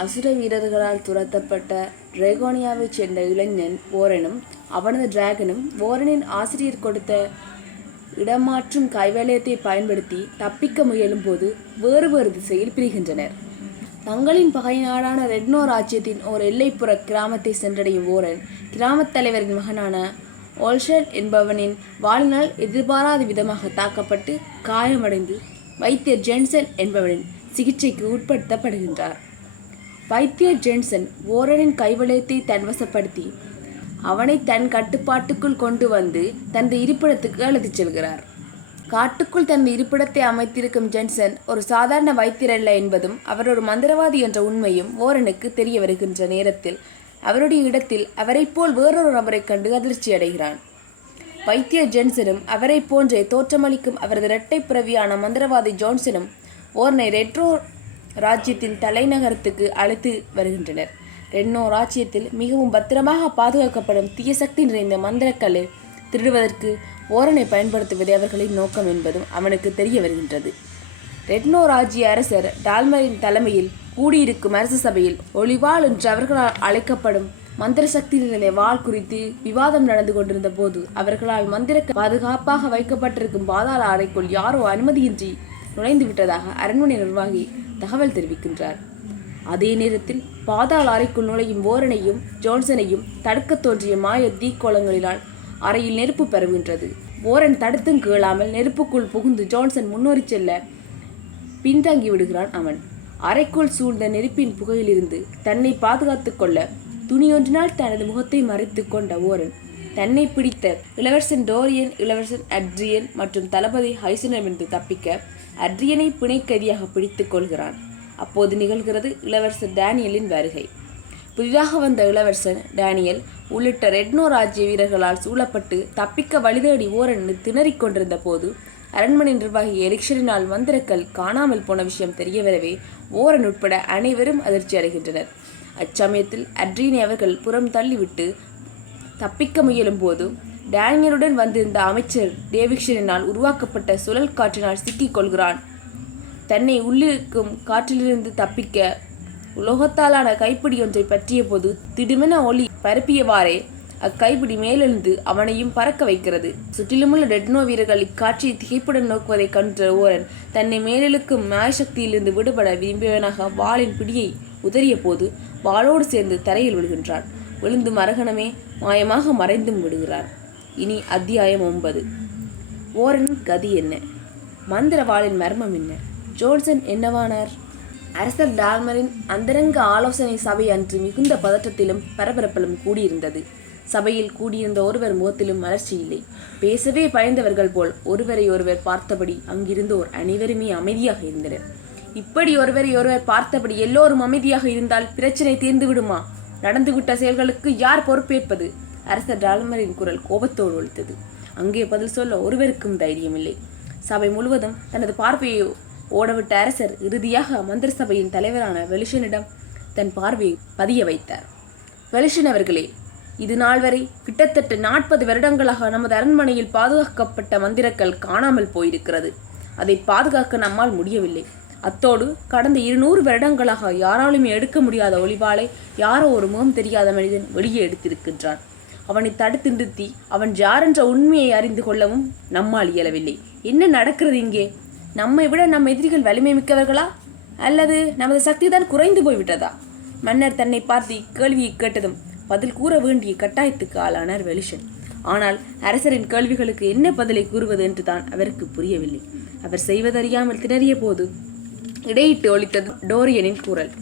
அசுர வீரர்களால் துரத்தப்பட்ட ட்ரெகோனியாவைச் சேர்ந்த இளைஞன் ஓரனும் அவனது டிராகனும் ஓரனின் ஆசிரியர் கொடுத்த இடமாற்றும் கைவேலயத்தை பயன்படுத்தி தப்பிக்க முயலும் போது வேறு வேறு திசையில் பிரிகின்றனர். தங்களின் பகை நாடான ரெட்னோ ராஜ்யத்தின் ஓர் எல்லைப்புற கிராமத்தை சென்றடையும் ஓரன் கிராமத் தலைவரின் மகனான ஓல்ஷன் என்பவனின் வாழ்நாள் எதிர்பாராத விதமாக தாக்கப்பட்டு காயமடைந்து வைத்தியர் ஜென்சன் என்பவனின் சிகிச்சைக்கு உட்படுத்தப்படுகின்றார். வைத்தியர் ஜென்சன் ஓரனின் கைவளையத்தை தன்வசப்படுத்தி அவனை தன் கட்டுப்பாட்டுக்குள் கொண்டு வந்து தனது இருப்பிடத்துக்கு அழைத்துச் செல்கிறார். காட்டுக்குள் தனது இருப்பிடத்தை அமைத்திருக்கும் ஜென்சன் ஒரு சாதாரண வைத்தியர் அல்ல என்பதும் அவர் ஒரு மந்திரவாதி என்ற உண்மையும் ஓரனுக்கு தெரிய வருகின்ற நேரத்தில் அவருடைய இடத்தில் அவரைப் போல் வேறொரு நபரைக் கண்டு அதிர்ச்சி அடைகிறான். வைத்தியர் ஜென்சனும் அவரைப் போன்றே தோற்றமளிக்கும் அவரது இரட்டை பிறவியான மந்திரவாதி ஜோன்சனும் ஓர்னை ரெட்ரோ ராஜ்யத்தின் தலைநகரத்துக்கு அழைத்து வருகின்றனர். ரென்னோ ராஜ்யத்தில் மிகவும் பத்திரமாக பாதுகாக்கப்படும் தீய சக்தி நிறைந்த மந்திரக்கல்லை திருடுவதற்கு ஓரனை பயன்படுத்துவதே அவர்களின் நோக்கம் என்பதும் அவனுக்கு தெரிய வருகின்றது. ரெட்னோ ராஜ்ய அரசர் டால்மரின் தலைமையில் கூடியிருக்கும் அரசு சபையில் ஒளிவாள் என்று அவர்களால் அழைக்கப்படும் மந்திர சக்தி நிலை வாள் குறித்து விவாதம் நடந்து கொண்டிருந்த போது அவர்களால் மந்திர பாதுகாப்பாக வைக்கப்பட்டிருக்கும் பாதாள அறைக்குள் யாரோ அனுமதியின்றி நுழைந்து விட்டதாக அரண்மனை நிர்வாகி தகவல் தெரிவிக்கின்றார். அதே நேரத்தில் பாதாள அறைக்குள் நுழையும் ஓரனையும் ஜோன்சனையும் தடுக்கத் தோன்றிய மாய தீக்கோளங்களினால் அறையில் நெருப்பு பரவுகின்றது. ஓரன் தடுத்தும் கேளாமல் நெருப்புக்குள் புகுந்து ஜான்சன் முன்னோறி செல்ல பின்தங்கி விடுகிறான் அவன். அறைக்குள் சூழ்ந்த நெருப்பின் புகையிலிருந்து தன்னை பாதுகாத்துக் கொள்ள துணியொன்றினால் தனது முகத்தை மறைத்து கொண்ட ஓரன் தன்னை பிடித்த இளவரசன் டோரியன் இளவரசன் அட்ரியன் மற்றும் தளபதி ஹைசனமிருந்து தப்பிக்க அட்ரியனை பிணைக்கைதியாக பிடித்து கொள்கிறான். அப்போது நிகழ்கிறது இளவரசர் டேனியலின் வருகை. புதிதாக வந்த இளவரசர் டேனியல் உள்ளிட்ட ரெட்னோ ராஜ்ய வீரர்களால் சூழப்பட்டு தப்பிக்க வழிதேடி ஓரன் திணறிக் கொண்டிருந்த போது அரண்மனை நிர்வாகி எரிக்ஷனினால் மந்திரக்கல் காணாமல் போன விஷயம் தெரியவரவே ஓரன் உட்பட அனைவரும் அதிர்ச்சி அடைகின்றனர். அச்சமயத்தில் அட்ரீனை அவர்கள் புறம் தள்ளிவிட்டு தப்பிக்க முயலும் போது டேனியலுடன் வந்திருந்த அமைச்சர் டேவிக்ஷனினால் உருவாக்கப்பட்ட சுழல் காற்றினால் சிக்கிக் கொள்கிறான். தன்னை உள்ளிருக்கும் காற்றிலிருந்து தப்பிக்க உலோகத்தாலான கைப்பிடி ஒன்றை பற்றிய போது திடுமென ஒளி பரப்பியவாறே அக்கைப்பிடி மேலெழுந்து அவனையும் பறக்க வைக்கிறது. சுற்றிலுமுள்ள டெட்னோ வீரர்கள் இக்காட்சியை திகைப்புடன் நோக்குவதைக் கண்ட ஓரன் தன்னை மேலெழுக்கும் மாயசக்தியிலிருந்து விடுபட விரும்பியவனாக வாளின் பிடியை உதறிய போது வாளோடு சேர்ந்து தரையில் விழுகின்றான். விழுந்து மரகணமே மாயமாக மறைந்தும் விடுகிறான் இனி அத்தியாயம் ஒன்பது. ஓரனின் கதி என்ன? மந்திரவாளின் மர்மம் என்ன? ஜோன்சன் என்னவானார்? அரசர் டால்மரின் அந்தரங்க ஆலோசனை சபை அன்று மிகுந்த பதற்றத்திலும் பரபரப்பிலும் கூடியிருந்தது. சபையில் கூடியிருந்த ஒருவர் முகத்திலும் மலர்ச்சி இல்லை. பேசவே பயந்தவர்கள் போல் ஒருவரை ஒருவர் பார்த்தபடி அங்கிருந்தோர் அனைவருமே அமைதியாக இருந்தனர். இப்படி ஒருவரை ஒருவர் பார்த்தபடி எல்லோரும் அமைதியாக இருந்தால் பிரச்சனை தீர்ந்து விடுமா நடந்துவிட்ட செயல்களுக்கு யார் பொறுப்பேற்பது? அரசர் டால்மரின் குரல் கோபத்தோடு ஒழித்தது அங்கே பதில் சொல்ல ஒருவருக்கும் தைரியமில்லை. சபை முழுவதும் தனது பார்வையை ஓடவிட்ட அரசர் இறுதியாக மந்திர சபையின் தலைவரான வெலிஷனிடம் தன் பார்வையை பதிய வைத்தார். வெலிஷன் அவர்களே இது நாள் வரை கிட்டத்தட்ட நாற்பது வருடங்களாக நமது அரண்மனையில் பாதுகாக்கப்பட்ட மந்திரங்கள் காணாமல் போயிருக்கிறது. அதை பாதுகாக்க நம்மால் முடியவில்லை. அத்தோடு கடந்த இருநூறு வருடங்களாக யாராலுமே எடுக்க முடியாத ஒளிவாளை யாரோ ஒரு முகம் தெரியாத மனிதன் வெளியே எடுத்திருக்கின்றான். அவனை தடுத்து நிறுத்தி அவன் யாரென்ற உண்மையை அறிந்து கொள்ளவும் நம்மால் இயலவில்லை. என்ன நடக்கிறது இங்கே? நம்மை விட நம் எதிரிகள் வலிமை மிக்கவர்களா? அல்லது நமது சக்தி தான் குறைந்து போய்விட்டதா? மன்னர் தன்னை பார்த்து இக்கேள்வியை கேட்டதும் பதில் கூற வேண்டிய கட்டாயத்துக்கு ஆளானார் வெலிஷன். ஆனால் அரசரின் கேள்விகளுக்கு என்ன பதிலை கூறுவது என்று தான் அவருக்கு புரியவில்லை. அவர் செய்வதறியாமல் திணறிய போது இடையிட்டு ஒழித்தது டோரியனின் குரல்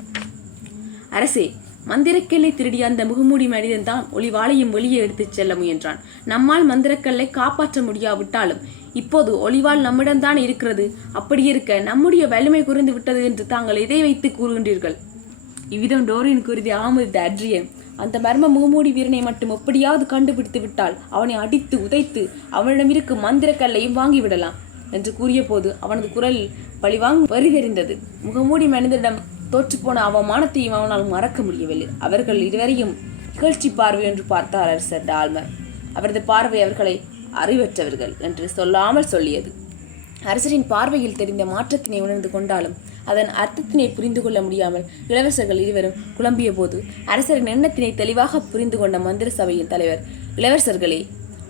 அரசே மந்திரக்கல்லை திருடிய அந்த முகமூடி மனிதன் தான் ஒளிவாளையும் வெளியே எடுத்துச் செல்ல முயன்றான். நம்மால் மந்திரக்கல்லை காப்பாற்ற முடியாவிட்டாலும் இப்போது ஒளிவாள் நம்மிடம்தான் இருக்கிறது? அப்படி இருக்க நம்முடைய வலிமை குறைந்து விட்டது என்று தாங்கள் எதை வைத்து கூறுகின்றீர்கள்? இவ்விதம் டோரின் குருதி ஆமதித்த அட்ரியன் அந்த மர்ம முகமூடி வீரனை மட்டும் எப்படியாவது கண்டுபிடித்து விட்டால் அவனை அடித்து உதைத்து அவனிடம் இருக்கும் மந்திரக்கல்லையும் வாங்கிவிடலாம் என்று கூறியபோது அவனது குரல் பழிவாங்க பரிதெறிந்தது முகமூடி மனிதனிடம் தோற்றுப்போன அவமானத்தையும் அவனால் மறக்க முடியவில்லை. அவர்கள் இருவரையும் இகழ்ச்சி பார்வை என்று பார்த்தார் அரசர் டால்மர். அவரது பார்வை அவர்களை அறிவற்றவர்கள் என்று சொல்லாமல் சொல்லியது. அரசரின் பார்வையில் தெரிந்த மாற்றத்தினை உணர்ந்து கொண்டாலும் அதன் அர்த்தத்தினை புரிந்து கொள்ள முடியாமல் இளவரசர்கள் இருவரும் குழம்பிய போது அரசரின் எண்ணத்தினை தெளிவாக புரிந்து கொண்ட மந்திர சபையின் தலைவர் இளவரசர்களே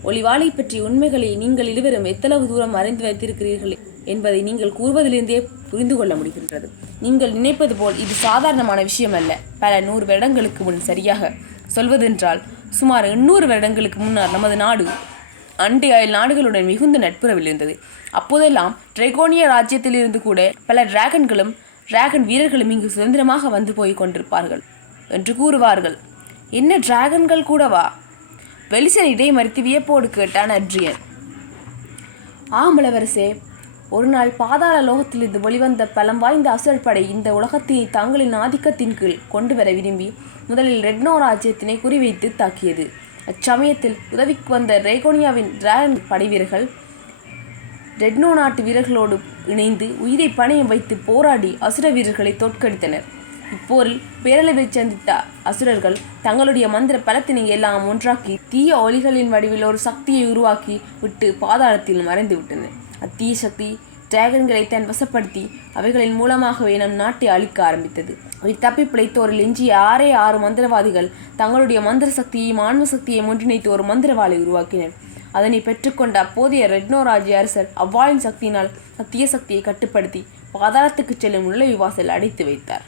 ஒளிவாளை பற்றிய உண்மைகளை நீங்கள் இருவரும் எத்தளவு தூரம் அறிந்து வைத்திருக்கிறீர்கள்? என்பதை நீங்கள் கூறுவதிலிருந்தே புரிந்து கொள்ள முடிகின்றது. நீங்கள் நினைப்பது போல் இது சாதாரணமான விஷயம் அல்ல பல நூறு வருடங்களுக்கு முன் சரியாக சொல்வதென்றால் சுமார் எண்ணூறு வருடங்களுக்கு முன்னர் நமது நாடு அண்டை அயல் நாடுகளுடன் மிகுந்த நட்புறவில் இருந்தது. அப்போதெல்லாம் ட்ரைகோனிய ராஜ்யத்திலிருந்து கூட பல டிராகன்களும் டிராகன் வீரர்களும் இங்கு சுதந்திரமாக வந்து போய் கொண்டிருப்பார்கள் என்று கூறுவார்கள். என்ன டிராகன்கள் கூடவா? வெளிசன் இடைமறித்து வியப்போடு கேட்டான் அட்ரியன். ஆமலவரசே ஒருநாள் ஒரு நாள் பாதாள லோகத்திலிருந்து வெளிவந்த பலம் வாய்ந்த அசுரர் படை இந்த உலகத்தினை தங்களின் ஆதிக்கத்தின் கீழ் கொண்டு வர விரும்பி முதலில் ரெட்னோ ராஜ்யத்தினை குறிவைத்து தாக்கியது. அச்சமயத்தில் உதவிக்கு வந்த ரேகோனியாவின் டிராகன் படைவீரர்கள் ரெட்னோ நாட்டு வீரர்களோடு இணைந்து உயிரை பணையம் வைத்து போராடி அசுர வீரர்களை தோற்கடித்தனர். இப்போரில் பேரளவை சந்தித்த அசுரர்கள் தங்களுடைய மந்திர பலத்தினை எல்லாம் ஒன்றாக்கி தீய ஒளிகளின் வடிவில் ஒரு சக்தியை உருவாக்கி விட்டு பாதாளத்தில் மறைந்து விட்டனர் அத்தீய சக்தி டிராகன்களை தன் வசப்படுத்தி அவைகளின் மூலமாகவே நம் நாட்டை அழிக்க ஆரம்பித்தது. அவை தப்பி பிழைத்தோரில் எஞ்சிய ஆறே ஆறு மந்திரவாதிகள் தங்களுடைய மந்திர சக்தியையும் ஆன்ம சக்தியை ஒன்றிணைத்து ஒரு மந்திரவாளை உருவாக்கினர். அதனை பெற்றுக்கொண்ட அப்போதைய ரெட்னோ ராஜ்ய அரசர் அவ்வாளின் சக்தியினால் அத்தீய சக்தியை கட்டுப்படுத்தி பாதாளத்துக்கு செல்லும் உள்ள வாசல் அடைத்து வைத்தார்.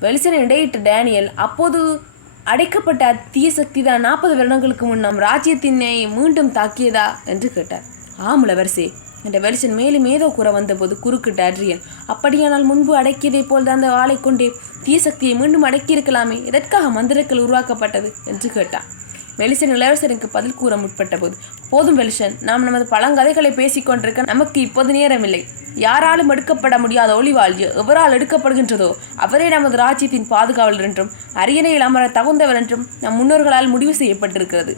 வெளிச்சனை இடையிட்ட டேனியல் அப்போது அடைக்கப்பட்ட தீய சக்தி தான் நாற்பது வருடங்களுக்கு முன் நம் ராஜ்யத்தினை மீண்டும் தாக்கியதா? என்று கேட்டார். ஆம் என்ற வெளிச்சன் மேலும் ஏதோ கூற வந்தபோது குறுக்கிட்ட அட்ரியன் அப்படியானால் முன்பு அடக்கியதைப் போல் அந்த ஆளை கொண்டே தீசக்தியை மீண்டும் அடக்கியிருக்கலாமே. எதற்காக மந்திரக்கள் உருவாக்கப்பட்டது? என்று கேட்டான். வெளிசன் இளவரசனுக்கு பதில் கூற முற்பட்ட போது போதும் வெளிசன் நாம் நமது பழங்கதைகளை பேசிக்கொண்டிருக்க நமக்கு இப்போது நேரமில்லை. யாராலும் எடுக்கப்பட முடியாத ஒளிவாள் எவரால் எடுக்கப்படுகின்றதோ அவரே நமது ராஜ்யத்தின் பாதுகாவலர் என்றும் அரியணையில் அமர தகுந்தவர் என்றும் நம் முன்னோர்களால் முடிவு செய்யப்பட்டிருக்கிறது.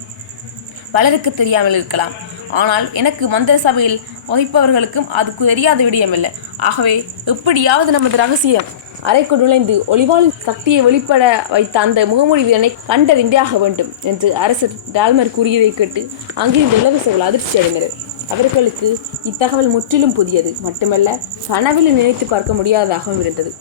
பலருக்கு தெரியாமல் இருக்கலாம். ஆனால் எனக்கு மந்திர சபையில் வகிப்பவர்களுக்கும் அது தெரியாத விடயமில்லை ஆகவே எப்படியாவது நமது ரகசியம் அறைக்குள் நுழைந்து ஒளிவாளின் சக்தியை வெளிப்பட வைத்த அந்த முகமூடி வீரனை கண்டறிந்தே ஆக வேண்டும் என்று அரசர் டால்மர் கூறியதை கேட்டு அங்கிருந்த இளவரசர்கள் அதிர்ச்சி அடைந்தனர். அவர்களுக்கு இத்தகவல் முற்றிலும் புதியது. மட்டுமல்ல கனவில் நினைத்து பார்க்க முடியாததாகவும் இருந்தது.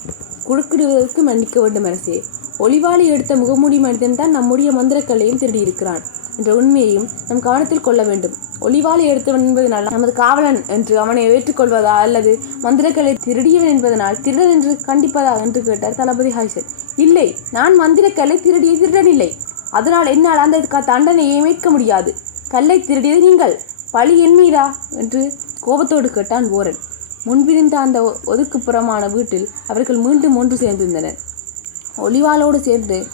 குறுக்கிடுவதற்கு மன்னிக்க வேண்டும் அரசே. ஒளிவாளி எடுத்த முகமூடி மனிதன் தான் நம்முடைய மந்திரக்கலையும் திருடியிருக்கிறான் என்ற உண்மையையும் நம் கவனத்தில் கொள்ள வேண்டும். ஒளிவாளி எடுத்தவன் என்பதனால் நமது காவலன் என்று அவனை ஏற்றுக்கொள்வதா அல்லது மந்திரக்கலை திருடியவன் என்பதனால் திருடன் என்று கண்டிப்பதா என்று கேட்டார் தளபதி ஹாய்சன் இல்லை நான் மந்திரக்கலை திருடிய திருடன் இல்லை. அதனால் என்னால் அந்த க- தண்டனையை மீட்க முடியாது. கல்லை திருடியது நீங்கள். பழி என் மீதா? என்று கோபத்தோடு கேட்டான் ஓரன். முன்பிருந்த அந்த ஒ- ஒதுக்குப்புறமான வீட்டில் அவர்கள் மீண்டும் ஒன்று சேர்ந்திருந்தனர். ஒளிவாளோடு சேர்ந்து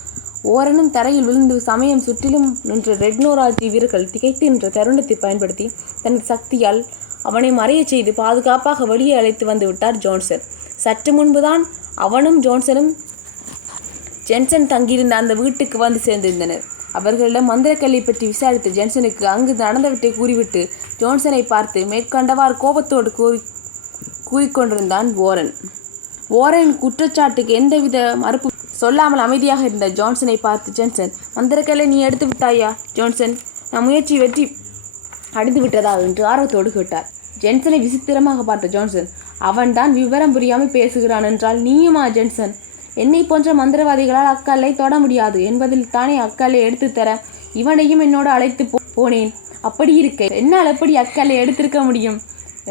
ஓரனும் தரையில் விழுந்து சமயம் சுற்றிலும் நின்ற ரெக்னோராஜி வீரர்கள் திகைத்து நின்ற தருணத்தை பயன்படுத்தி தனது சக்தியால் அவனை மறையச் செய்து பாதுகாப்பாக வெளியே அழைத்து வந்து விட்டார் ஜான்சன். சற்று முன்புதான் அவனும் ஜான்சனும் ஜென்சன் தங்கியிருந்த அந்த வீட்டுக்கு வந்து சேர்ந்திருந்தனர். அவர்களிடம் மந்திரக்கல்லை பற்றி விசாரித்து ஜென்சனுக்கு அங்கு நடந்தவற்றை கூறிவிட்டு ஜோன்சனை பார்த்து மேற்கண்டவாறு கோபத்தோடு கூறி கூறிக்கொண்டிருந்தான் ஓரன். ஓரன் குற்றச்சாட்டுக்கு எந்தவித மறுப்பு சொல்லாமல் அமைதியாக இருந்த ஜான்சனை பார்த்து ஜென்சன் மந்திரக்கல்லை நீ எடுத்து விட்டாயா? ஜான்சன் நான் முயற்சி வெற்றி அடைந்து விட்டதா? என்று ஆர்வத்தோடு கேட்டார். ஜென்சனை விசித்திரமாக பார்த்த ஜான்சன் அவன்தான் விவரம் புரியாமல் பேசுகிறான் என்றால் நீயுமா ஜென்சன்? என்னை போன்ற மந்திரவாதிகளால் அக்கல்லை தொட முடியாது. என்பதில் தானே அக்கல்லை எடுத்து தர இவனையும் என்னோடு அழைத்து போனேன். அப்படி இருக்க என்னால் எப்படி அக்கல்லை எடுத்திருக்க முடியும்?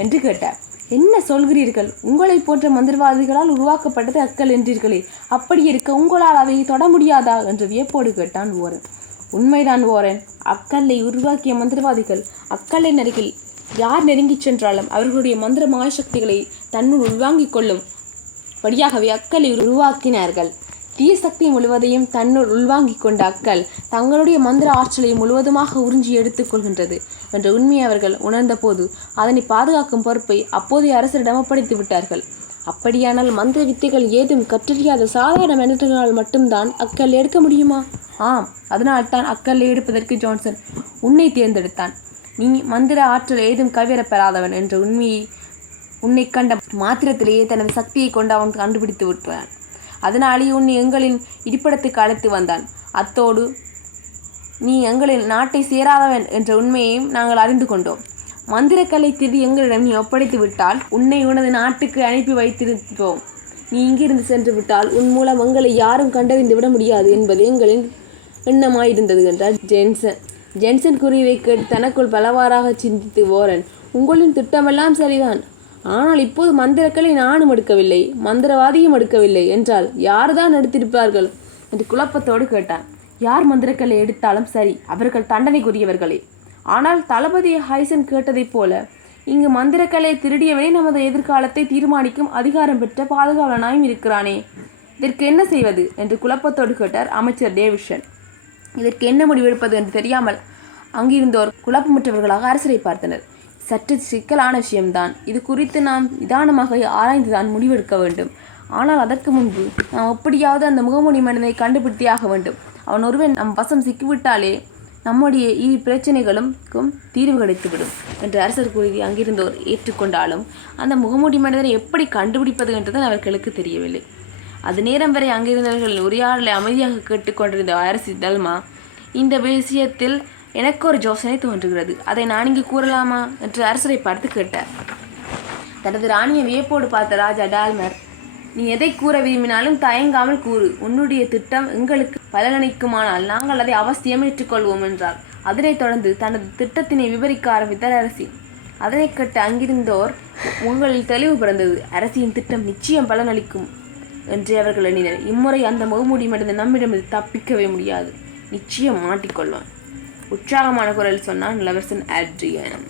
என்று கேட்டார். என்ன சொல்கிறீர்கள்? உங்களை போன்ற மந்திரவாதிகளால் உருவாக்கப்பட்டது அக்கல் என்றீர்களே. அப்படி இருக்க உங்களால் அதை தொட முடியாதா? என்று வியப்போடு கேட்டான் ஓரன். உண்மைதான் ஓரன். அக்கல்லை உருவாக்கிய மந்திரவாதிகள் அக்கல்லை நருகில் யார் நெருங்கிச் சென்றாலும் அவர்களுடைய மந்திர மாயசக்திகளை தன்னுள் உள்வாங்கிக் கொள்ளும் படியாகவே அக்கலை உருவாக்கினார்கள். தீய சக்தி முழுவதையும் தன்னுள் உள்வாங்கிக் கொண்ட அக்கள் தங்களுடைய மந்திர ஆற்றலை முழுவதுமாக உறிஞ்சி எடுத்துக்கொள்கின்றது என்ற உண்மையை அவர்கள் உணர்ந்தபோது அதனை பாதுகாக்கும் பொறுப்பை அப்போதைய அரசரிடம் ஒப்படைத்து விட்டார்கள். அப்படியானால் மந்திர வித்தைகள் ஏதும் கற்றறியாத சாதாரண மனிதர்களால் மட்டும்தான் அக்கல் எடுக்க முடியுமா? ஆம் அதனால்தான் அக்கல்லை எடுப்பதற்கு ஜான்சன் உன்னை தேர்ந்தெடுத்தான். நீ மந்திர ஆற்றல் ஏதும் கைவரப் பெறாதவன் என்ற உண்மையை உன்னை கண்ட மாத்திரத்திலேயே தனது சக்தியை கொண்டு அவன் கண்டுபிடித்து விட்டான். அதனாலே உன்னை எங்களின் இடிப்படத்துக்கு அழைத்து வந்தான். அத்தோடு நீ எங்களின் நாட்டை சேராதவன் என்ற உண்மையையும் நாங்கள் அறிந்து கொண்டோம். மந்திரக்கலை திரு எங்களிடம் நீ ஒப்படைத்து விட்டால் உன்னை உனது நாட்டுக்கு அனுப்பி வைத்திருப்போம். நீ இங்கிருந்து சென்று விட்டால் உன் மூலம் எங்களை யாரும் கண்டறிந்து விட முடியாது என்பது எங்களின் எண்ணமாயிருந்தது என்றார் ஜென்சன். ஜென்சன் கூறியதை கேட்டு தனக்குள் பலவாறாக சிந்தித்து ஓரன் உங்களின் திட்டமெல்லாம் சரிதான். ஆனால் இப்போது மந்திரக்கலை நானும் எடுக்கவில்லை மந்திரவாதியும் எடுக்கவில்லை என்றால் யார்தான் எடுத்திருப்பார்கள்? என்று குழப்பத்தோடு கேட்டான். யார் மந்திரக்கலை எடுத்தாலும் சரி அவர்கள் தண்டனைக்குரியவர்களே. ஆனால் தளபதி ஹைசன் கேட்டதைப் போல இங்கு மந்திரக்கலை திருடியவனே நமது எதிர்காலத்தை தீர்மானிக்கும் அதிகாரம் பெற்ற பாதுகாவலனாயும் இருக்கிறானே. இதற்கு என்ன செய்வது? என்று குழப்பத்தோடு கேட்டார் அமைச்சர் டேவிஷன் இதற்கு என்ன முடிவெடுப்பது என்று தெரியாமல் அங்கிருந்தோர் குழப்பமற்றவர்களாக அரசரை பார்த்தனர். சற்று சிக்கலான விஷயம்தான். இது குறித்து நாம் நிதானமாக ஆராய்ந்துதான் முடிவெடுக்க வேண்டும். ஆனால் அதற்கு முன்பு நாம் எப்படியாவது அந்த முகமூடி மனிதனை கண்டுபிடித்தே வேண்டும். அவன் ஒருவன் நம் வசம் சிக்கிவிட்டாலே நம்முடைய இரு பிரச்சனைகளுக்கும் தீர்வு கிடைத்துவிடும் என்று அரசர் கூறி அங்கிருந்தோர் ஏற்றுக்கொண்டாலும் அந்த முகமூடி மனிதனை எப்படி கண்டுபிடிப்பது என்றுதான் அவர்களுக்கு தெரியவில்லை. அது நேரம் வரை அங்கிருந்தவர்கள் உரையாடலை அமைதியாக கேட்டுக்கொண்டிருந்த அரசி தல்மா இந்த விஷயத்தில் எனக்கு ஒரு யோசனை தோன்றுகிறது. அதை நான் இங்கு கூறலாமா? என்று அரசரை பார்த்து கேட்டார். தனது ராணியை வியப்போடு பார்த்த ராஜா டால்மர் நீ எதை கூற விரும்பினாலும் தயங்காமல் கூறு. உன்னுடைய திட்டம் எங்களுக்கு பலனளிக்குமானால் நாங்கள் அதை அவசியம் ஏற்றுக்கொள்வோம் என்றார். அதனைத் தொடர்ந்து தனது திட்டத்தினை விவரிக்க ஆரம்பித்தார் அரசி. அதனை கேட்ட அங்கிருந்தோர் உங்களில் தெளிவு பிறந்தது. அரசியின் திட்டம் நிச்சயம் பலனளிக்கும் என்று அவர்கள் எண்ணினர். இம்முறை அந்த முகமூடி மனிதன் நம்மிடமிருந்து தப்பிக்கவே முடியாது. நிச்சயம் மாட்டிக்கொள்வான். உற்சாகமான குரல் சொன்னான் இளவரசன் ஆட்ரியன்